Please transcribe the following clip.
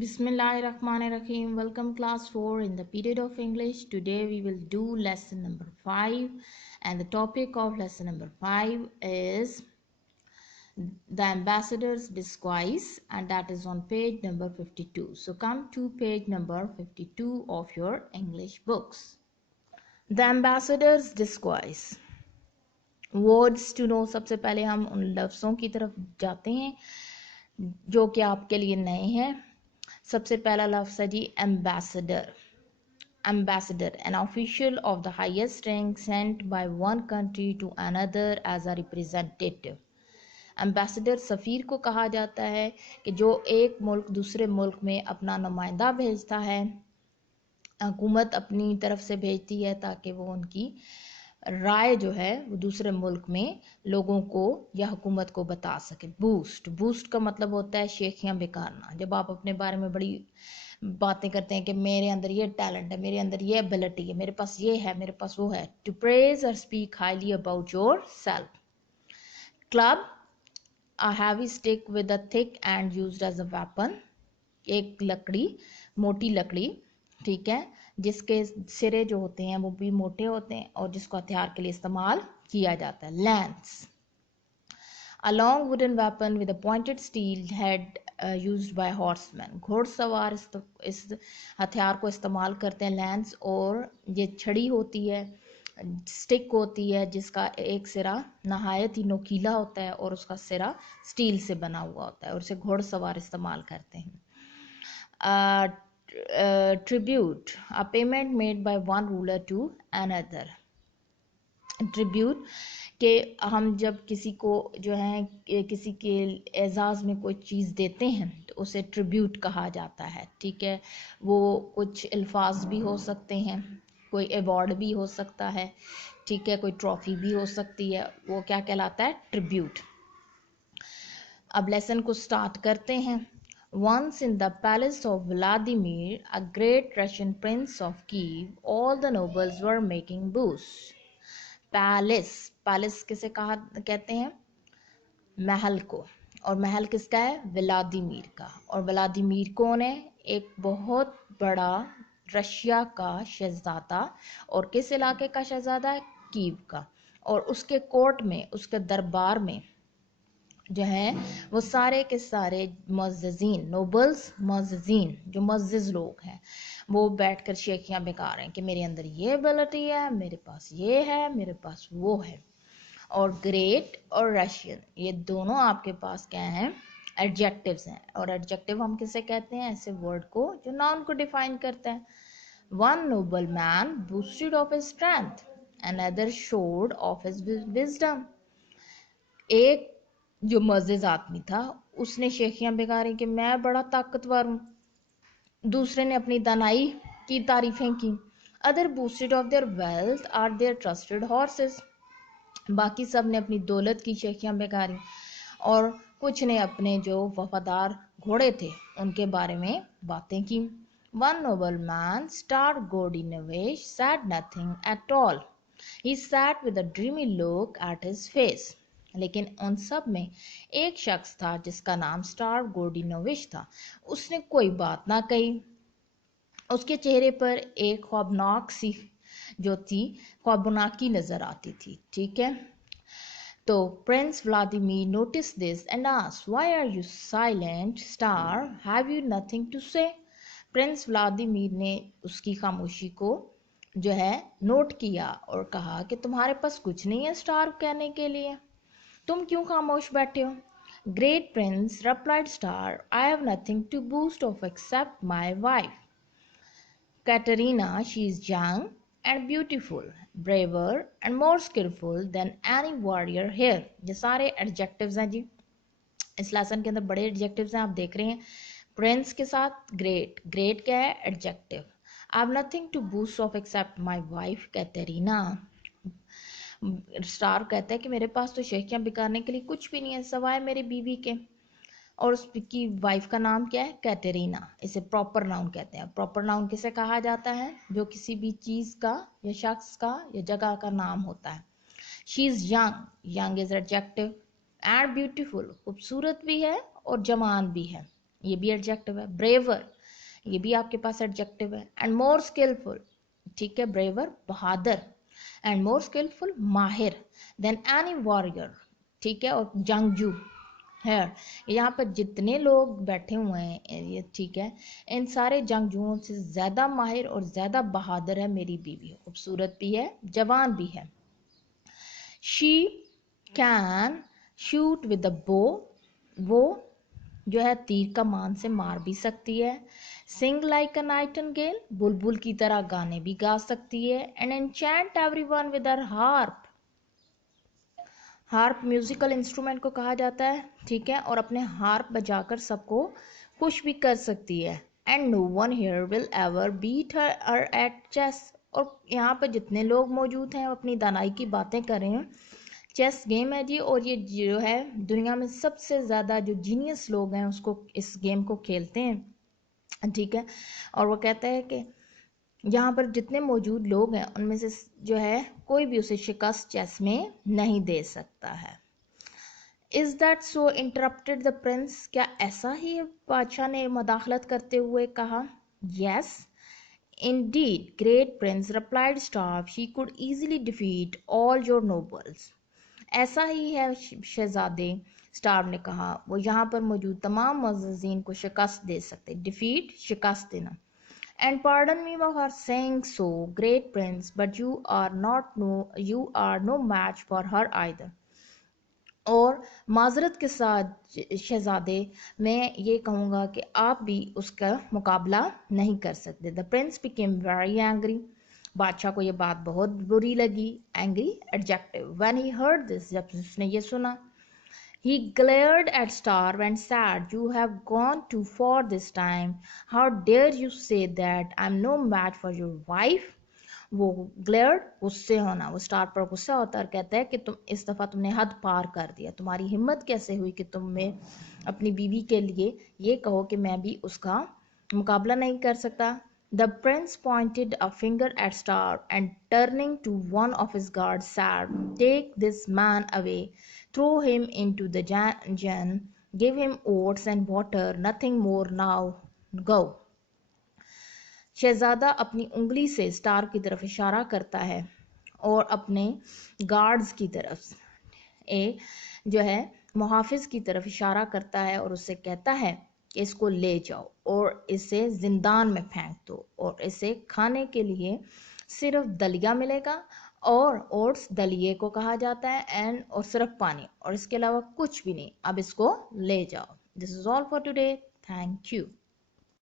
Bismillahirrahmanirrahim. Welcome class 4 in the period of English. Today we will do lesson number 5 and the topic of lesson number 5 is the ambassador's disguise, and that is on page number 52. So come to page number 52 of your English books. The ambassador's disguise. Words to know. सबसे पहले हम उन लफ्ज़ों की तरफ जाते हैं जो कि आपके लिए नए हैं. सबसे पहला लफ्ज़ है जी ambassador. Ambassador, an official of the highest rank sent by one country to another as a representative. Ambassador सफ़ीर को कहा जाता है कि जो एक मुल्क दूसरे मुल्क में अपना नुमाइंदा भेजता है. हुकूमत अपनी तरफ से भेजती है ताकि वो उनकी राय जो है वो दूसरे मुल्क में लोगों को या हुकूमत को बता सके. बूस्ट का मतलब होता है शेखियाँ बेकारना. जब आप अपने बारे में बड़ी बातें करते हैं कि मेरे अंदर ये टैलेंट है, मेरे अंदर ये एबिलिटी है, मेरे पास ये है, मेरे पास वो है. टू प्रेज और speak highly about your self. Club, a heavy stick with a thick and used as a weapon. एक लकड़ी, मोटी लकड़ी, ठीक है, जिसके सिरे जो होते हैं वो भी मोटे होते हैं और जिसको हथियार के लिए इस्तेमाल किया जाता है. lance, a long wooden weapon with a pointed steel head used by horsemen. घोड़सवार इस हथियार को इस्तेमाल करते हैं. lance, और ये छड़ी होती है, स्टिक होती है जिसका एक सिरा नहायत ही नोकीला होता है और उसका सिरा स्टील से बना हुआ होता है और उसे घोड़सवार इस्तेमाल करते हैं. Tribute, a payment made by one ruler to another. Tribute कि हम जब किसी को जो है किसी के एजाज़ में कोई चीज़ देते हैं तो उसे ट्रिब्यूट कहा जाता है. ठीक है, वो कुछ अल्फाज भी हो सकते हैं, कोई अवार्ड भी हो सकता है, ठीक है, कोई ट्रॉफी भी हो सकती है. वो क्या कहलाता है? ट्रिब्यूट. अब लेसन को स्टार्ट करते हैं. Once in the palace of Vladimir, a great Russian prince of Kiev, all the nobles were making boosts. Palace किसे कहते हैं? महल को. और महल किसका है? व्लादिमीर का. और व्लादिमीर कौन है? एक बहुत बड़ा रशिया का शहजादा. और किस इलाके का शहजादा है? कीव का. और उसके कोर्ट में, उसके दरबार में जो है वो सारे के सारे मुअज़्ज़िज़ीन, नोबल्स, मुअज़्ज़िज़ीन जो मुअज़्ज़िज़ लोग हैं, वो बैठकर शेखियाँ बेकार हैं कि मेरे अंदर ये एबिलिटी है, मेरे पास ये है, मेरे पास वो है. और ग्रेट और रशियन, ये दोनों आपके पास क्या हैं? एडजेक्टिव्स हैं. और एडजेक्टिव हम किसे कहते हैं? ऐसे वर्ड को जो नाउन को डिफाइन करते हैं. One noble man boosted of his strength, another showed of his wisdom. एक जो मुअज़्ज़िज़ आदमी था उसने शेखियाँ बेगारी कि मैं बड़ा ताकतवर हूँ. दूसरे ने अपनी दानाई की तारीफें की. Other boasted of their wealth or their trusted horses. बाकी सब ने अपनी दौलत की शेखियाँ बेगारी और कुछ ने अपने जो वफादार घोड़े थे उनके बारे में बातें की. One noble man, Star Gordinovich, said nothing at all. He sat with a dreamy look at his face. लेकिन उन सब में एक शख्स था जिसका नाम स्टार गोर्डिनोविच था. उसने कोई बात ना कही. उसके चेहरे पर एक ख्वाबनाक सी जो थी ख्वाबनाकी नजर आती थी. ठीक है, तो Prince Vladimir noticed this and asked, why are you silent, Star? Have you nothing to say? Prince Vladimir ने उसकी खामोशी को जो है नोट किया और कहा कि तुम्हारे पास कुछ नहीं है स्टार कहने के लिए, तुम क्यों खामोश बैठे हो? Great Prince, replied Star, I have nothing to boast of except my wife Katerina. She is young and beautiful, braver and more skillful than any warrior here. ये सारे एडजेक्टिव्स हैं जी. इस लेसन के अंदर बड़े एडजेक्टिव्स हैं, आप देख रहे हैं. प्रिंस के साथ ग्रेट. ग्रेट क्या है? Adjective. I have nothing to boast of except my wife Katerina. Star कहता है कि मेरे पास तो शेखियाँ बिकारने के लिए कुछ भी नहीं है सवाए मेरी बीवी के. और उसकी वाइफ का नाम क्या है? कैटेरिना. इसे प्रॉपर नाउन कहते हैं. प्रॉपर नाउन किसे कहा जाता है? जो किसी भी चीज़ का या शख्स का या जगह का नाम होता है. She is young. Young is adjective. And beautiful, खूबसूरत भी है और जवान भी है. ये भी एडजेक्टिव है। ब्रेवर, ये भी आपके पास एडजेक्टिव है। एंड मोर स्किलफुल, ठीक है, ब्रेवर बहादुर, एंड मोर स्किलफुल माहिर देन एनी वॉरियर, ठीक है, और जंगजू है। यहाँ पर जितने लोग बैठे हुए हैं ये, ठीक है, इन सारे जंगजुओं से ज़्यादा माहिर और ज़्यादा बहादुर है मेरी बीवी, खूबसूरत भी है, जवान भी है। She can shoot with the बो, वो जो है तीर कमान से मार भी सकती है। सिंग लाइक अ नाइटिंगेल, बुलबुल की तरह गाने भी गा सकती है। And enchant everyone with her harp, harp musical instrument को कहा जाता है, ठीक है, और अपने हार्प बजाकर सबको खुश भी कर सकती है। And no one here will ever beat her at chess, और यहाँ पर जितने लोग मौजूद हैं अपनी दानाई की बातें कर रहे हैं। चेस गेम है जी, और ये जो है दुनिया में सबसे ज़्यादा जो जीनियस लोग हैं उसको इस गेम को खेलते हैं, ठीक है। और वो कहते हैं कि यहाँ पर जितने मौजूद लोग हैं उनमें से जो है कोई भी उसे शिकस्त चेस में नहीं दे सकता है। Is that so, interrupted the Prince, क्या ऐसा ही, बादशाह ने मदाखलत करते हुए कहा। Yes Indeed great Prince, replied star, she could easily defeat all your nobles, ऐसा ही है शहजादे, स्टार ने कहा, वो यहाँ पर मौजूद तमाम मुअज़्ज़ज़ीन को शिकस्त दे सकते, डिफीट शिकस्त देना। And pardon me for saying so, great prince, but you are no match for her either. और माजरत के साथ शहजादे, मैं ये कहूँगा कि आप भी उसका मुकाबला नहीं कर सकते। The Prince became very angry, बादशाह को ये बात बहुत बुरी लगी। Angry adjective. When he heard this, जब उसने ये सुना। He glared at Star and said, "You have gone too far this time. How dare you say that I'm no match for your wife?" वो ग्लेयर्ड, गुस्से होना, वो star पर गुस्सा होता है और कहता है कि तुम इस दफ़ा तुमने हद पार कर दिया, तुम्हारी हिम्मत कैसे हुई कि तुम में अपनी बीवी के लिए ये कहो कि मैं भी उसका मुकाबला नहीं कर सकता। The prince pointed a finger at Star and turning to one of his guards said, "Take this man away. Throw him into the dungeon. Give him oats and water. Nothing more now. Go." शहजादा अपनी उंगली से star की तरफ इशारा करता है और अपने गार्ड्स की तरफ, जो है मुहाफिज की तरफ इशारा करता है और उससे कहता है कि इसको ले जाओ और इसे जिंदान में फेंक दो, और इसे खाने के लिए सिर्फ दलिया मिलेगा, और ओट्स दलिए को कहा जाता है, एंड और सिर्फ पानी, और इसके अलावा कुछ भी नहीं, अब इसको ले जाओ। This is all for today, thank you.